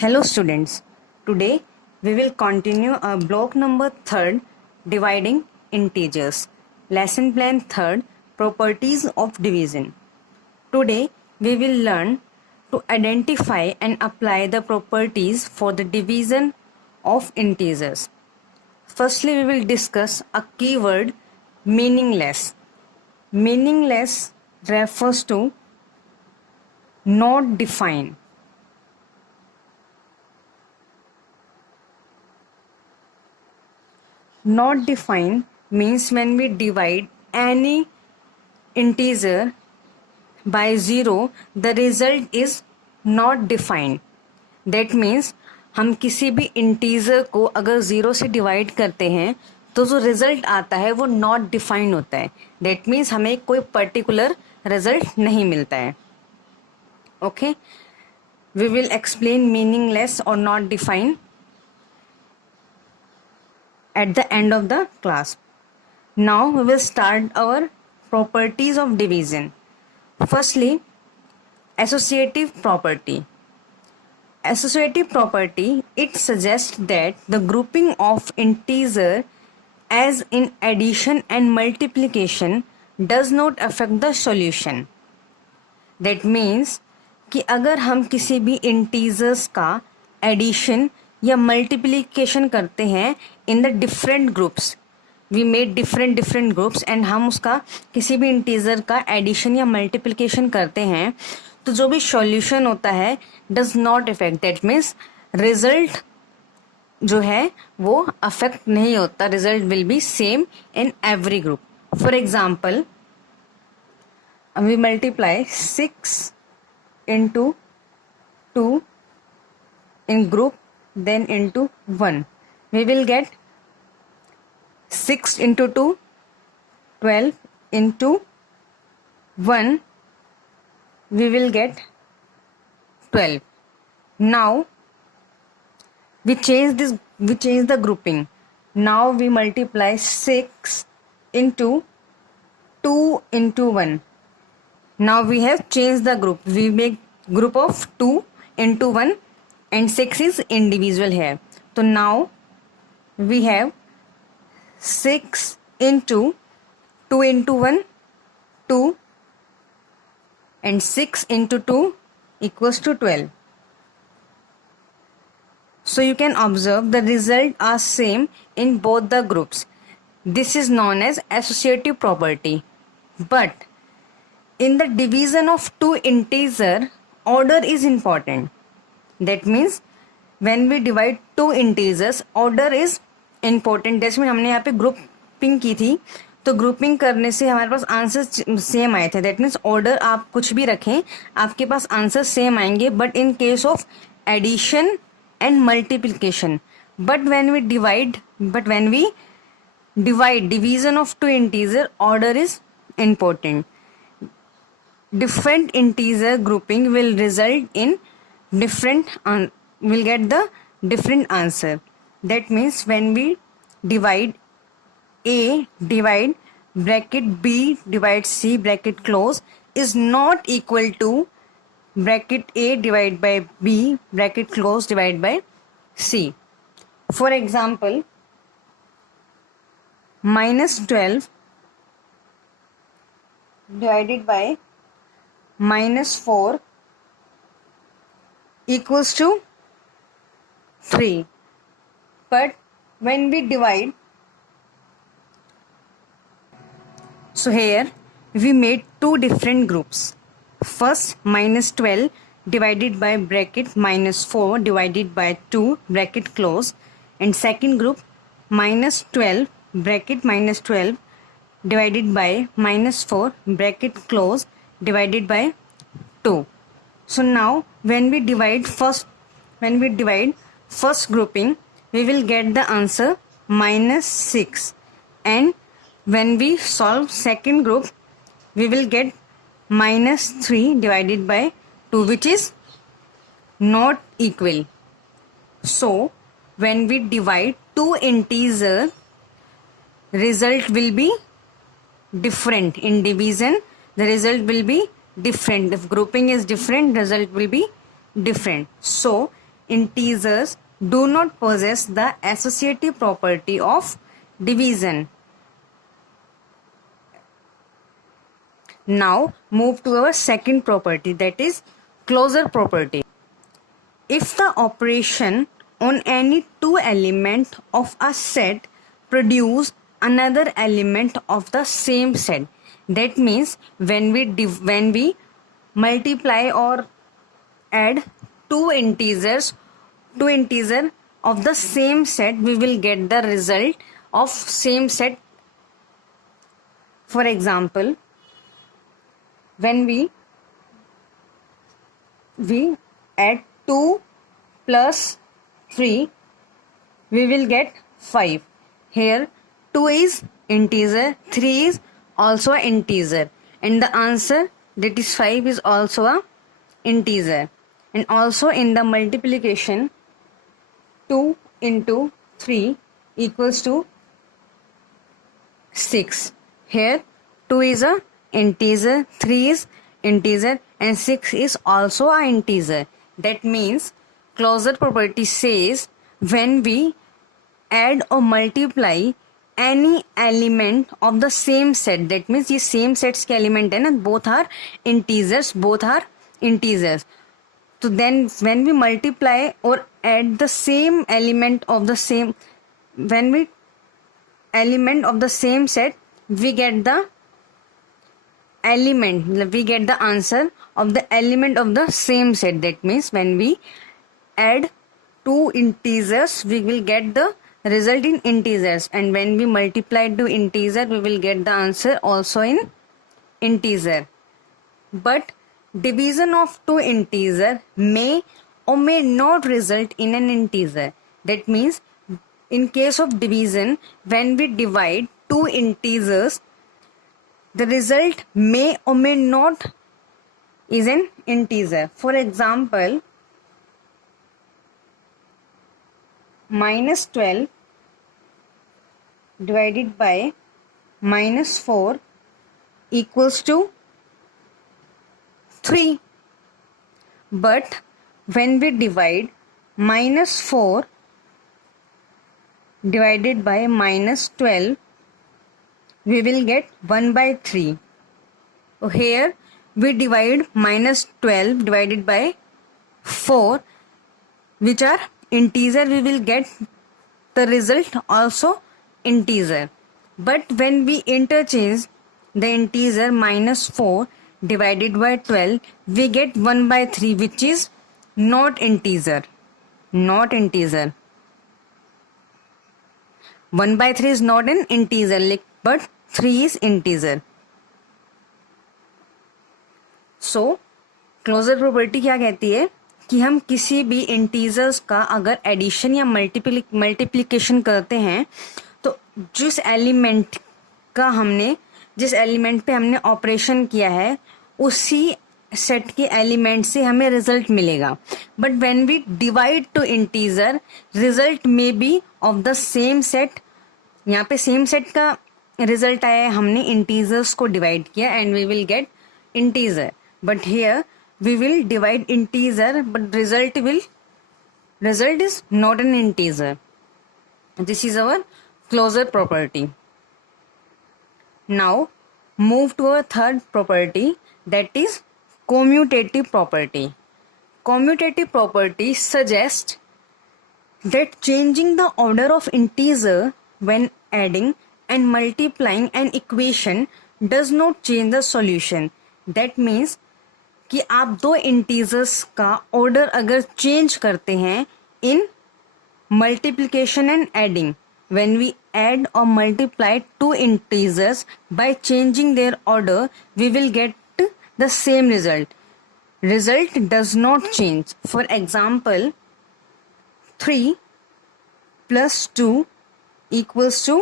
Hello students, today we will continue our block number 3rd, dividing integers. Lesson plan 3rd, properties of division. Today we will learn to identify and apply the properties for the division of integers. Firstly we will discuss a keyword meaningless. Meaningless refers to not defined. Not defined means when we divide any integer by 0, the result is not defined. That means हम किसी भी integer को अगर 0 से divide करते हैं तो जो रिजल्ट आता है वो नॉट डिफाइंड होता है. दैट मीन्स हमें कोई पर्टिकुलर रिजल्ट नहीं मिलता है. Okay, we will explain meaningless और not defined at the end of the class. Now we will start our properties of division. Firstly, associative property. Associative property, it suggests that the grouping of integer as in addition and multiplication does not affect the solution. That means कि अगर हम किसी भी integers का addition या multiplication करते हैं in the different groups, we made different groups and हम उसका किसी भी इंटीजर का एडिशन या मल्टीप्लीकेशन करते हैं तो जो भी सॉल्यूशन होता है does not effect. That means result जो है वो अफेक्ट नहीं होता. Result will be same in every group. For example, we multiply 6 into 2 in group, then into 1, we will get 6 into 2, 12 into 1, we will get 12. Now we change the grouping. Now we multiply 6 into 2 into 1. Now we have changed the group. We make group of 2 into 1 and 6 is individual here. So now we have 6 into 2 into 1, 2, and 6 into 2 equals to 12. So you can observe the result are same in both the groups. This is known as associative property. But in the division of two integer, order is important. That means when we divide two integers, order is important. जैसे हमने यहाँ पे grouping की थी तो grouping करने से हमारे पास आंसर सेम आए थे. दैट मीन्स ऑर्डर आप कुछ भी रखें आपके पास आंसर सेम आएंगे. But in case of addition and multiplication, but when we divide division of two integer, order is important. Different integer grouping will result in will get the different answer. That means when we divide a divide bracket b divide c bracket close is not equal to bracket a divided by b bracket close divided by c. For example, -12 divided by -4 equals to 3. But when we divide, so here we made two different groups. First, -12 divided by bracket -4 divided by 2 bracket close, and second group -12 bracket -12 divided by -4 bracket close divided by 2. So now when we divide first grouping, we will get the answer -6, and when we solve second group we will get -3 divided by 2, which is not equal. So when we divide two integer, result will be different. In division the result will be different. If grouping is different, result will be different. So integers do not possess the associative property of division. Now move to our second property, that is closure property. If the operation on any two element of a set produce another element of the same set, that means when we multiply or add two integers of the same set, we will get the result of same set. For example, when we add 2 plus 3, we will get 5. Here 2 is integer, 3 is also an integer, and the answer, that is 5, is also a integer. And also in the multiplication, 2 into 3 equals to 6. Here 2 is a integer, 3 is integer, and 6 is also a integer. That means closure property says when we add or multiply any element of the same set, that means ये same sets के element है ना, both are integers. So then when we multiply or add the same element of the same, when we element of the same set, we get the answer of the element of the same set. That means when we add two integers, we will get the result in integers, and when we multiply two integer, we will get the answer also in integer. But division of two integer may or may not result in an integer. That means in case of division, when we divide two integers, the result may or may not is an integer. For example, minus 12 divided by minus 4 equals to 3. But when we divide minus 4 divided by minus 12, we will get 1 by 3. Here we divide minus 12 divided by 4, which are integer, we will get the result also integer. But when we interchange the integer minus 4 divided by 12, we get 1 by 3, which is not integer. 1 by 3 is not an integer, but 3 is integer. So closure property क्या कहती है कि हम किसी भी integers का अगर addition या मल्टीप्लिकेशन करते हैं, तो जिस एलिमेंट पे हमने ऑपरेशन किया है, उसी सेट के एलिमेंट से हमें रिजल्ट मिलेगा. But when we divide two integer, result may be of the same set. यहाँ पे सेम सेट का रिजल्ट आया है, हमने इंटीजर्स को डिवाइड किया and we will get integer. But here we will divide integer, but result is not an integer. This is our closure property. Now move to our third property, that is commutative property. Commutative property suggests that changing the order of integer when adding and multiplying an equation does not change the solution. That means कि आप दो integers का order अगर change करते हैं in multiplication and adding, when we add और multiply two integers by changing their order, we will get the same result. Result does not change. For example, 3 plus 2 equals to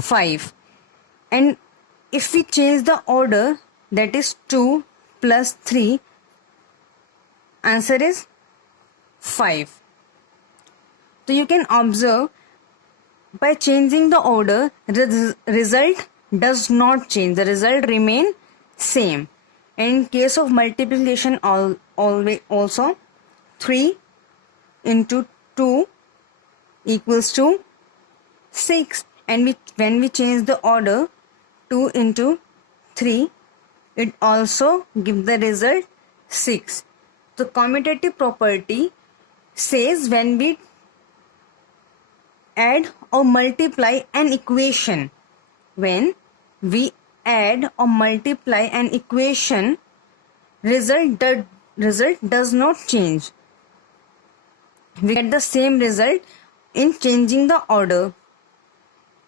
5, and if we change the order, that is 2 plus 3, answer is 5. So you can observe, by changing the order, the result does not change, the result remain same. And in case of multiplication also, 3 into 2 equals to 6, and when we change the order 2 into 3, it also gives the result 6. The commutative property says when we add or multiply an equation, when we add or multiply an equation, the result does not change. We get the same result in changing the order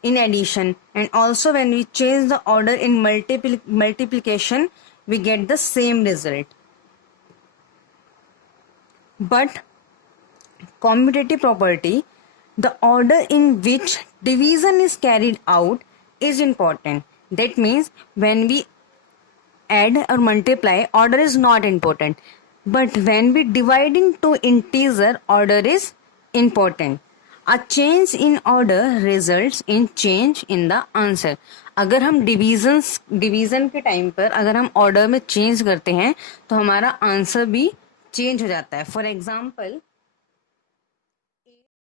in addition, and also when we change the order in multiplication, we get the same result. But commutative property, the order in which division is carried out is important. That means when we add or multiply, order is not important, but when we dividing two integer, order is important. A change in order results in change in the answer. अगर हम division के time पर अगर हम order में change करते हैं तो हमारा आंसर भी चेंज हो जाता है. For example